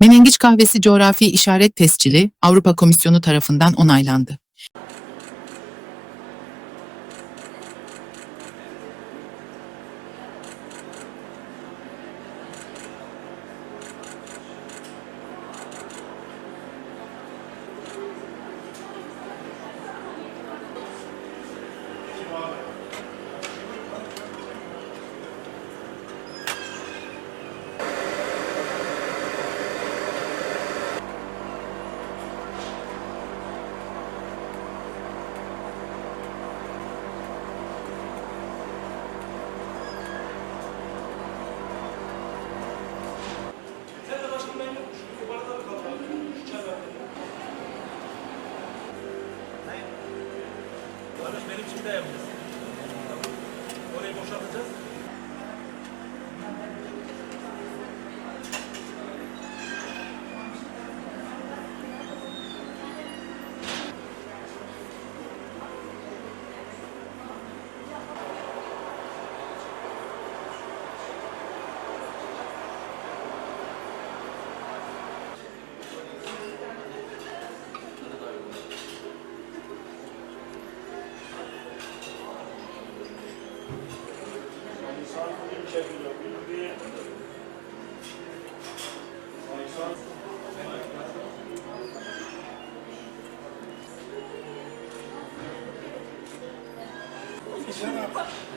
Menengiç kahvesi coğrafi işaret tescili Avrupa Komisyonu tarafından onaylandı. tivemos.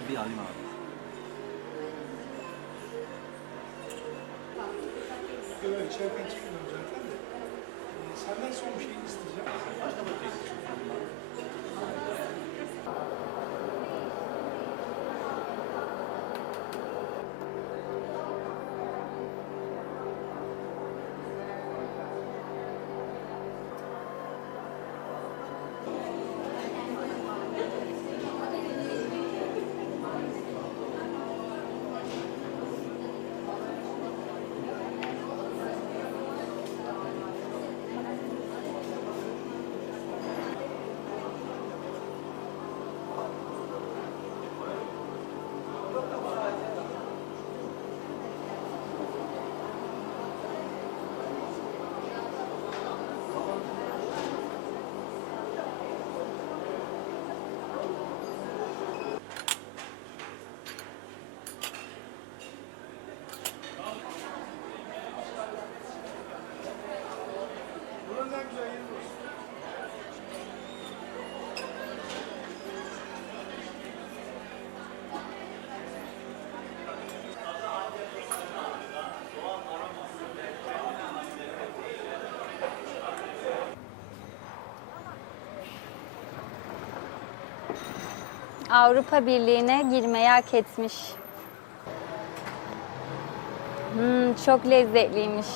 Bir alayım abi. Yok içeriden çıkıyorum zaten de. Ee, Senden son bir şey isteyeceğim. Avrupa Birliği'ne girmeyi hak etmiş. Hmm, çok lezzetliymiş.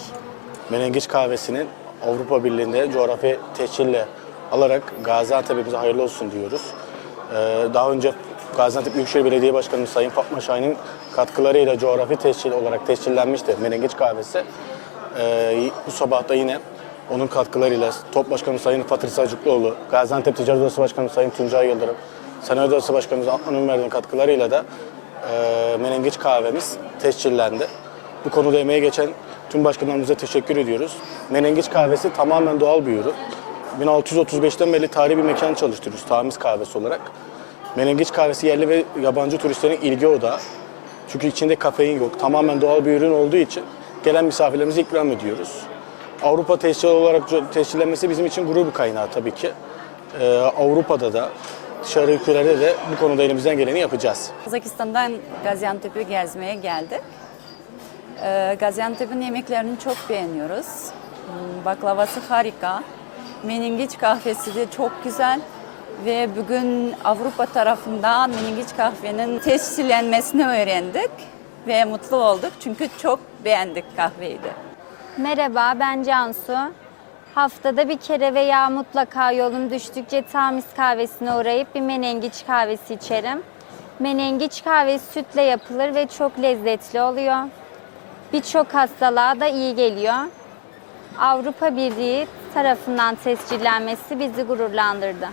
Menengiç kahvesinin Avrupa Birliği'nde coğrafi tescille alarak Gaziantep'imize hayırlı olsun diyoruz. Ee, daha önce Gaziantep Büyükşehir Belediye Başkanı Sayın Fatma Şahin'in katkılarıyla coğrafi tescil olarak tescillenmişti Menengiç kahvesi. Ee, bu sabah da yine onun katkılarıyla Top Başkanı Sayın Fatır Sacıklıoğlu, Gaziantep Ticaret Odası Başkanı Sayın Tuncay Yıldırım, Sanayi Odası Başkanımız Adnan Ünver'in katkılarıyla da e, Menengiç kahvemiz tescillendi. Bu konuda emeği geçen tüm başkanlarımıza teşekkür ediyoruz. Menengiç kahvesi tamamen doğal bir ürün. 1635'ten beri tarihi bir mekan çalıştırıyoruz tamiz kahvesi olarak. Menengiç kahvesi yerli ve yabancı turistlerin ilgi odağı. Çünkü içinde kafein yok. Tamamen doğal bir ürün olduğu için gelen misafirlerimize ikram ediyoruz. Avrupa tescil olarak tescillenmesi bizim için gurur bir kaynağı tabii ki. Ee, Avrupa'da da dışarı ülkelerde de bu konuda elimizden geleni yapacağız. Kazakistan'dan Gaziantep'i gezmeye geldik. Ee, Gaziantep'in yemeklerini çok beğeniyoruz. Hmm, Baklavası harika. Menengiç kahvesi de çok güzel. Ve bugün Avrupa tarafından menengiç kahvenin tescillenmesini öğrendik. Ve mutlu olduk çünkü çok beğendik kahveyi de. Merhaba, ben Cansu. Haftada bir kere veya mutlaka yolum düştükçe tamiz kahvesine uğrayıp bir menengiç kahvesi içerim. Menengiç kahvesi sütle yapılır ve çok lezzetli oluyor. Birçok hastalığa da iyi geliyor. Avrupa Birliği tarafından tescillenmesi bizi gururlandırdı.